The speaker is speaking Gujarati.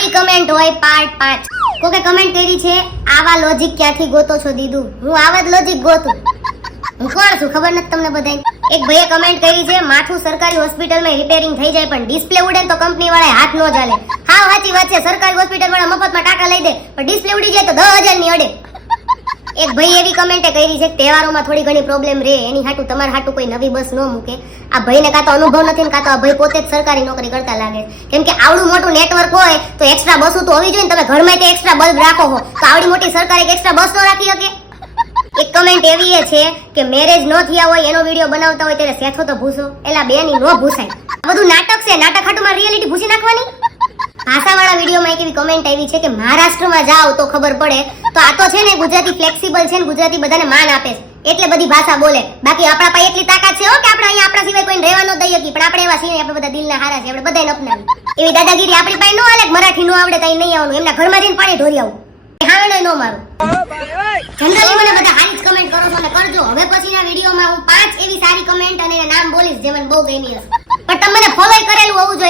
આવી કમેન્ટ હોય પાર્ટ 5. કોકે કમેન્ટ કરી છે આવા લોજિક ક્યાંથી ગોતો છો દીદુ? હું આવા જ લોજિક ગોતું. હું કોણ છું ખબર નથી તમને બધાય? એક ભાઈએ કમેન્ટ કરી છે માથું સરકારી હોસ્પિટલમાં રિપેરિંગ થઈ જાય પણ ડિસ્પ્લે ઉડે તો કંપની વાળા હાથ ન ચાલે. હા સાચી વાત છે, સરકારી હોસ્પિટલ વાળા મફતમાં ટાકા લઈ દે પણ ડિસ્પ્લે ઉડી જાય તો 10,000 ની અડે. એક ભાઈ એવી કમેન્ટ કરી છે તહેવારોમાં થોડી ઘણી પ્રોબ્લેમ રહે એની હાટું તમારા હાટું કોઈ નવી બસ ન મૂકે. આ ભાઈને કાં તો અનુભવ નથી ને કાં તો આ ભાઈ પોતે જ સરકારી નોકરી કરતા લાગે. કેમ કે આવડું મોટું નેટવર્ક હોય તો એક્સ્ટ્રા બસો તો હોવી જોઈએ ને. તમે ઘરમાં તે એક્સ્ટ્રા બલ્બ રાખો હો તો આવડી મોટી સરકાર એક એક્સ્ટ્રા બસ ન રાખી શકે? એક કમેન્ટ એવી છે કે મેરેજ ન થયા હોય એનો વિડિયો બનાવતા હોય ત્યારે સેથો તો ભૂસો. એલા બેની નો ભૂસાય. આ બધું નાટક છે. નાટક હાટુમાં રિયાલિટી ભૂસી નાખવાની. ભાષાવાળા વિડીયોમાં એક એવી કમેન્ટ આવી છે કે મહારાષ્ટ્રમાં જાઓ તો ખબર પડે. તો આ તો છે ને ગુજરાતી ફ્લેક્સિબલ છે ને ગુજરાતી બધાને માન આપે છે એટલે બધી ભાષા બોલે. બાકી આપણા પાસે એટલી તાકાત છે હો કે આપણે અહીંયા આપણા સિવાય કોઈને રહેવા ન દઈએ કે પણ આપણે એવા છીએ આપણે બધા દિલના હારા છે આપણે બધાને અપનાવી. એવી દાદાગીરી આપણી પાસે ન હાલે. મરાઠી ન આવડે તો નહીં આવવાનું. એમના ઘરમાં જઈને પાણી ઢોરી આવું. હાવણો ન મારું. જનરલી મને બધા હારી જ કમેન્ટ કરો છો અને કરજો. હવે પછીના વિડીયોમાં હું 5 એવી સારી કમેન્ટ અને એના નામ બોલીશ જે મને બહુ ગમી હશે. પણ તમને ફોલો કરેલું હોવું જોઈએ.